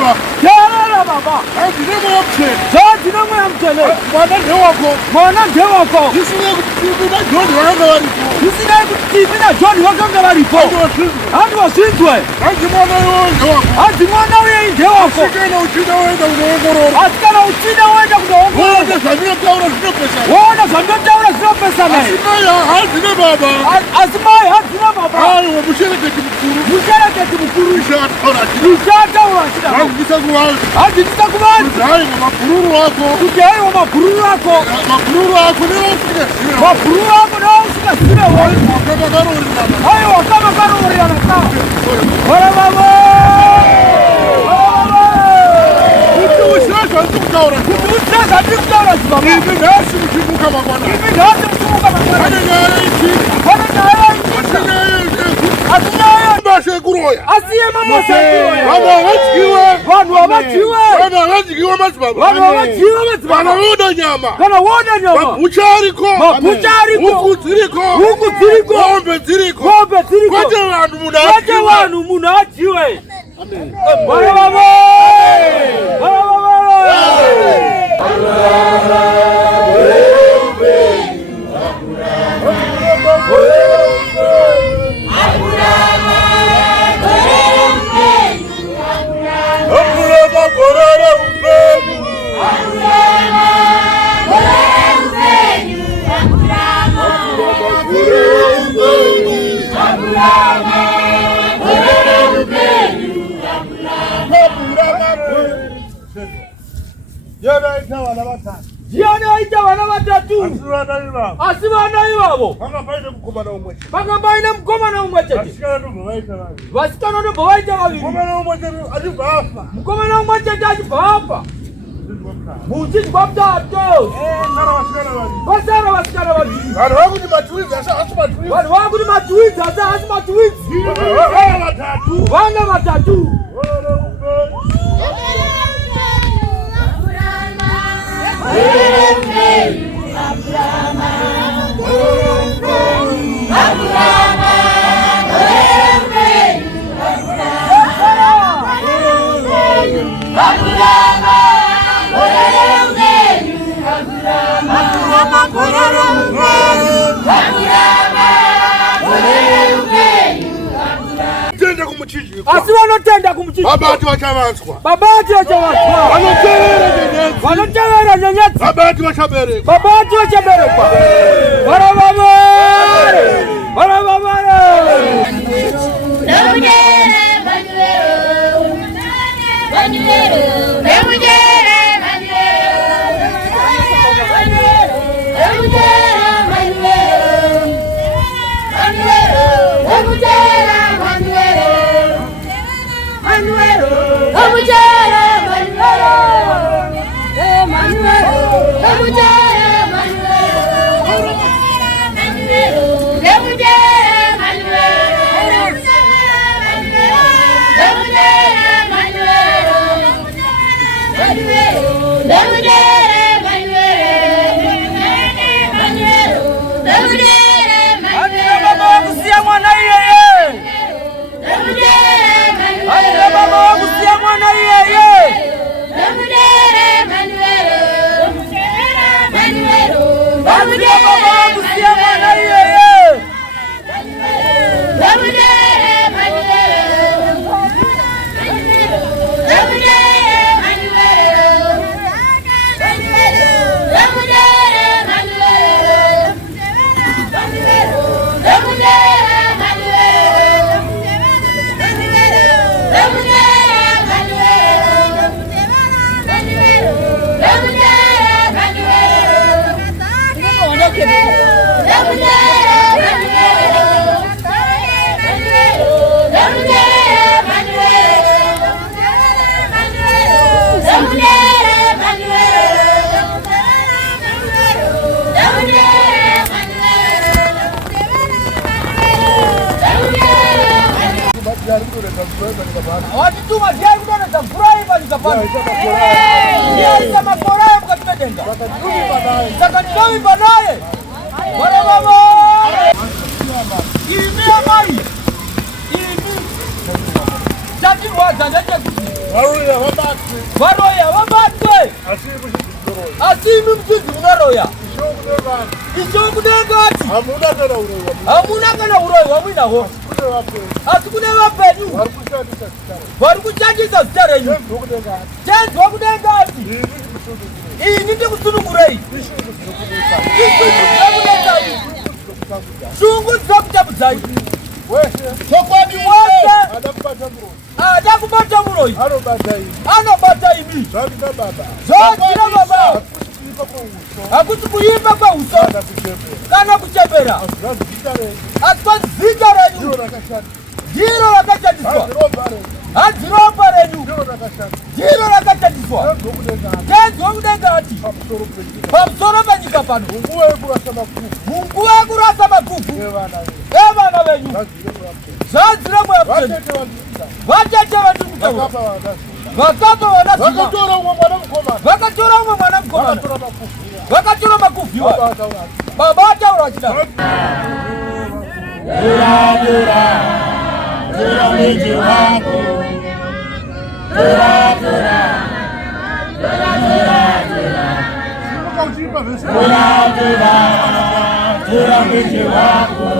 baba. Yala baba. Azine mwache. Zazine mwamchele. Mwana ndewako. Mwana ndewako. Isine kutibina John wanga walipo. Isine kutibina John wanga walipo. Andi wasinzwe. Azi mwana ndewako. Azi mwana ndewako. Asikana uchida wenda kunoongoro. Asikana uchida wenda kunoongoro. Wona samia taura sino pesa. Wona samia taura sino pesa nae. Asimaya azine baba. Asimaya azine baba. Ayo mushele keti mkuru. Mushele keti mkuru. Ishataura chida. Ishataura chida. Azisa kuwazi. Azisa kuwazi. Ujayi wa mapururu wako. Ujayi wa mapururu wako. Mapururu wako ni usika sile. Mapururu wako ni usika sile. Wakama karuri nana. Ayo wakama karuri nana. Wala baba. Utuusasa tuktaura. Utuusasa tuktaura baba. Hivi nasi mkibuka mabwana. Hivi nasi mkibuka mabwana. Hadi ngara ichi. Hadi ngara ichi. Asinaye mbashe kuroya. Asiye mama kuroya. Baba wachiwe. Baba wachiwe. Baba wachiwe masbaba. Baba wachiwe masbaba. Bana woda nyama. Bana woda nyama. Mapuchariko. Mapuchariko. Huku ziriko. Huku ziriko. Ngombe ziriko. Ngombe ziriko. Kwaje wandu munachiwe. Kwaje wandu munachiwe. Amen. Baba baba. Baba baba. Jiana ita wana watatu. Asibana ibabo. Banga baina mkoma na umweche. Wasikana ndo bawaita babiri. Mkoma na umweche jaji baba. Mujiji kwa mtato. Basara wasikana babiri. Wanu wangu ni matuizi asa matuizi. Wanu wangu ni matuizi asa matuizi. Wana watatu. Asiwanotenda kumuchiji. Babati wachavanzwa. Babati wachavanzwa. Wanotewera nyenyezi. Babati wachabereka. Babati wachabereka. Wara baba. Wara baba. Watituma vyai kudona za furahi bali za pande. Ndiye sema furahi mkatutenda. Takatumi banaye. Bwana baba. Imi amai. Imi. Jadi wa zanje. Waroya wabatwe. Waroya wabatwe. Asimu mchizi unaroya. Ichokudengati. Hamuna kana uroi wamwina ho. Asikune wapenyu. Warikuchandisa zitare yu. Chenzi wakudengati. Iyi nindi kusunungurei. Shungu dzakuchabudzai. Chokwadi wese adakubata muroi. Anobata imi. Zvatira baba. Akuti kuimba kwa uso kana kuchembera. Akwanzi zita renyu ndiro rakashandiswa. Hadziromba renyu ndiro rakashandiswa. Tenzi wokudengati pamusoro penyika pano. Munguva yekurasa magugu evana venyu zvanzire mweapeni. Vatete vatiri kutaura vakapa vanaziva. Vakatora umwe mwana mukomana vakatora makuvhiwa. Baba ataura achidaro. Tora miji wako. Tora miji wako.